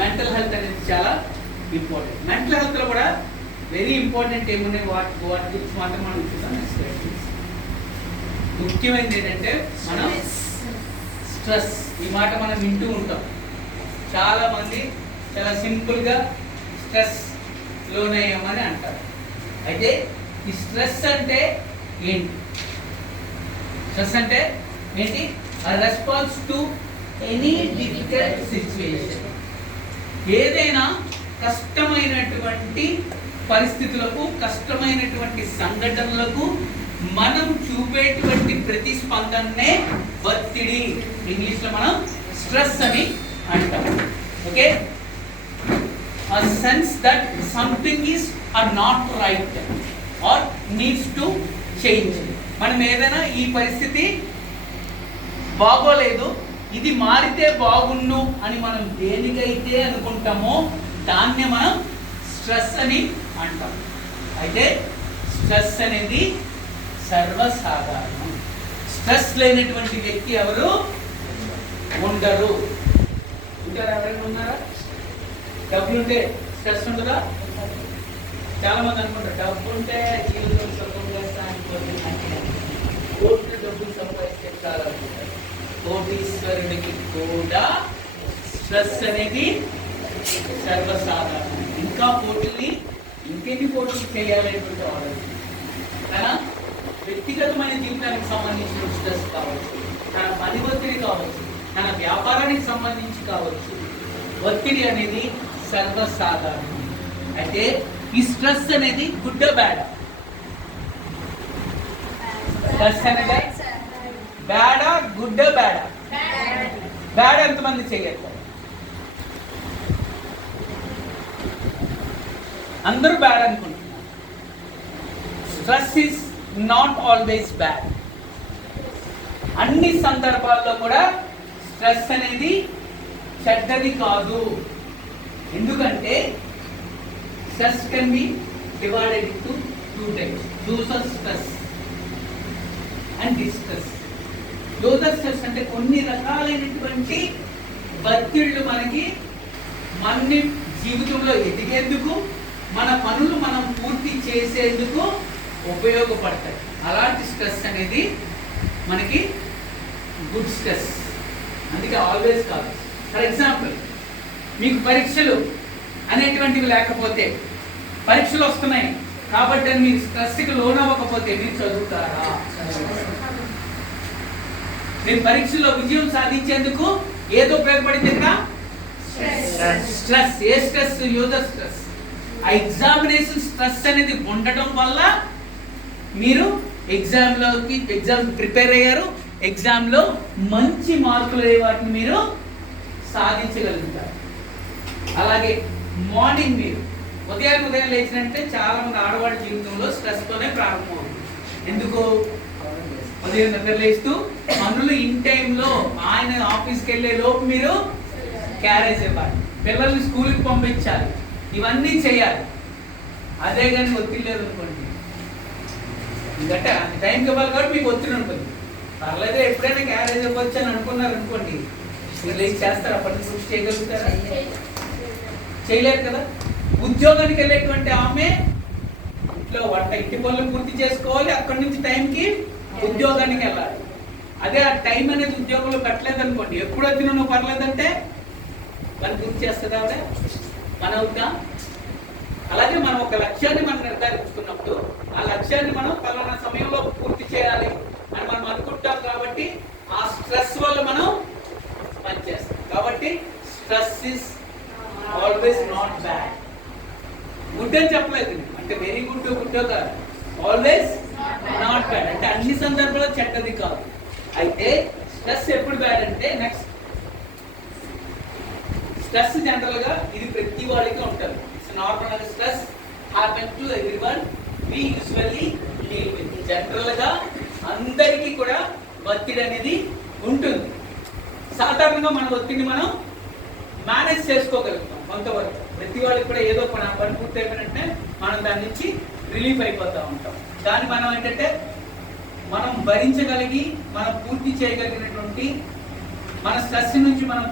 Mental health అనేది చాలా important. Mental హెల్త్లో కూడా వెరీ ఇంపార్టెంట్ ఏమున్నాయి, వాటి గురించి మాత్రం మనం చూద్దాం నెక్స్ట్ స్లైడ్. ముఖ్యమైనది ఏంటంటే మనం స్ట్రెస్, ఈ మాట మనం వింటూ ఉంటాం. చాలా మంది చాలా సింపుల్గా స్ట్రెస్ లోనయ్యామని అంటారు. అయితే ఈ స్ట్రెస్ అంటే ఏంటి? స్ట్రెస్ అంటే ఏంటి? Response to any difficult situation. ఏదైనా కష్టమైనటువంటి పరిస్థితులకు, కష్టమైనటువంటి సంఘటనలకు మనం చూపేటువంటి ప్రతిస్పందనే ఒత్తిడి, ఇంగ్లీష్లో మనం స్ట్రెస్ అని అంటాం. Okay, a sense that something is or not right or needs to change. మనం ఏదైనా ఈ పరిస్థితి బాగోలేదు, ఇది మారితే బాగుండు అని మనం దేనికైతే అనుకుంటామో దాన్నే మనం స్ట్రెస్ అని అంటాం. అయితే స్ట్రెస్ అనేది సర్వసాధారణం. స్ట్రెస్ లేనటువంటి వ్యక్తి ఎవరు ఉండరు. ఉంటారా? ఎవరైనా ఉన్నారా? డబ్బులు ఉంటే స్ట్రెస్ ఉంటుందా? చాలా మంది అనుకుంటారు డబ్బు ఉంటే జీవితం సుఖంగా సాగిపోతుంది. కోట్లు డబ్బులు సంపాదిస్తే చాలా అనుకుంటారు. కోటీశ్వరుడికి కూడా స్ట్రెస్ అనేది సర్వసాధారణం. ఇంకా కోటిని ఇంకెన్ని కోట్లు చేయాలనేటువంటి ఆలోచన. కానీ వ్యక్తిగతమైన జీవితానికి సంబంధించిన స్ట్రెస్ కావచ్చు, తన పని ఒత్తిడి కావచ్చు, తన వ్యాపారానికి సంబంధించి కావచ్చు, ఒత్తిడి అనేది సర్వసాధారణం. అయితే ఈ స్ట్రెస్ అనేది గుడ్ బ్యాడ్? స్ట్రెస్ అనేది బ్యాడా గుడ్ బ్యాడా? బ్యాడ్ ఎంతమంది చేయగలుగుతారు? అందరూ బ్యాడ్ అనుకుంటున్నారు. Stress is not always bad. అన్ని సందర్భాల్లో కూడా స్ట్రెస్ అనేది చెడ్డది కాదు. ఎందుకంటే stress can be divided into two types, user stress and distress. User stress అంటే కొన్ని రకాలైనటువంటి ఒత్తిళ్లు మనకి మన జీవితంలో ఎదిగేందుకు, మన పనులు మనం పూర్తి చేసేందుకు ఉపయోగపడతాయి. అలాంటి స్ట్రెస్ అనేది మనకి గుడ్ స్ట్రెస్. అందుకే ఆల్వేస్ కాదు. ఫర్ ఎగ్జాంపుల్, మీకు పరీక్షలు అనేటువంటివి లేకపోతే, పరీక్షలు వస్తున్నాయి కాబట్టి అని మీరు స్ట్రెస్కి లోన్ అవ్వకపోతే మీరు చదువుతారా? మీరు పరీక్షలో విజయం సాధించేందుకు ఏదో ఉపయోగపడింది కదా, స్ట్రెస్. ఏ స్ట్రెస్? User stress. ఆ ఎగ్జామినేషన్ స్ట్రెస్ అనేది ఉండటం వల్ల మీరు ఎగ్జామ్ ప్రిపేర్ అయ్యారు, ఎగ్జామ్లో మంచి మార్కులు వాటిని మీరు సాధించగలుగుతారు. అలాగే మార్నింగ్ మీరు ఉదయం లేచినంటే చాలా మంది ఆడవాడి జీవితంలో స్ట్రెస్తోనే ప్రారంభమవుతుంది. ఎందుకు? ఉదయం నిద్ర లేస్తూ పనులు ఇన్ టైంలో, ఆయన ఆఫీస్కి వెళ్ళే లోపు మీరు క్యారేజ్ ఇవ్వాలి, పిల్లల్ని స్కూల్కి పంపించాలి, ఇవన్నీ చేయాలి. అదే కానీ ఒత్తిడి లేదు అనుకోండి, ఎందుకంటే అంత టైంకి ఇవ్వాలి కాబట్టి మీకు ఒత్తిడి ఉంటుంది. పర్లేదు ఎప్పుడైనా క్యారేజ్ ఇవ్వచ్చు అని అనుకున్నారు అనుకోండి, మీరు లేచి చేస్తారు, అప్పటి నుంచి కృషి చేయగలుగుతారా? చేయలేరు కదా. ఉద్యోగానికి వెళ్ళేటువంటి ఆమె ఇంట్లో ఇంటి పనులు పూర్తి చేసుకోవాలి, అక్కడి నుంచి టైంకి ఉద్యోగానికి వెళ్ళాలి. అదే ఆ టైం అనేది ఉద్యోగంలో పెట్టలేదు అనుకోండి, ఎప్పుడు వచ్చినా నువ్వు పర్లేదంటే పని పూర్తి చేస్తుంది ఆవిడ, మన అవుతా. అలాగే మనం ఒక లక్ష్యాన్ని మనం నిర్ధారించుకున్నప్పుడు ఆ లక్ష్యాన్ని మనం పలానా సమయంలో పూర్తి చేయాలి అని మనం అనుకుంటాం. కాబట్టి ఆ స్ట్రెస్ వల్ల మనం పనిచేస్తాం. కాబట్టి stress is always not bad. Good అని చెప్పలేదు, అంటే వెరీ గుడ్ కాదు, ఆల్వేస్ నాట్ బ్యాడ్ అంటే అన్ని సందర్భాల్లో చెడ్డది కాదు. అయితే స్ట్రెస్ ఎప్పుడు బ్యాడ్ అంటే, నెక్స్ట్ స్ట్రెస్ జనరల్ గా ఇది ప్రతి వాడికి ఉంటుంది. It's normal. Stress happen to everyone, we usually deal with. General గా అందరికీ కూడా ఒత్తిడి అనేది ఉంటుంది. సాధారణంగా మన ఒత్తిడిని మనం మేనేజ్ చేసుకోగలుగుతాం కొంతవరకు. ప్రతి వాళ్ళకి కూడా ఏదో పని పూర్తి అయిపోయినట్టే మనం దాని నుంచి రిలీఫ్ అయిపోతూ ఉంటాం. దాన్ని మనం ఏంటంటే మనం భరించగలిగి మనం పూర్తి చేయగలిగినటువంటి మన స్ట్రెస్ నుంచి మనం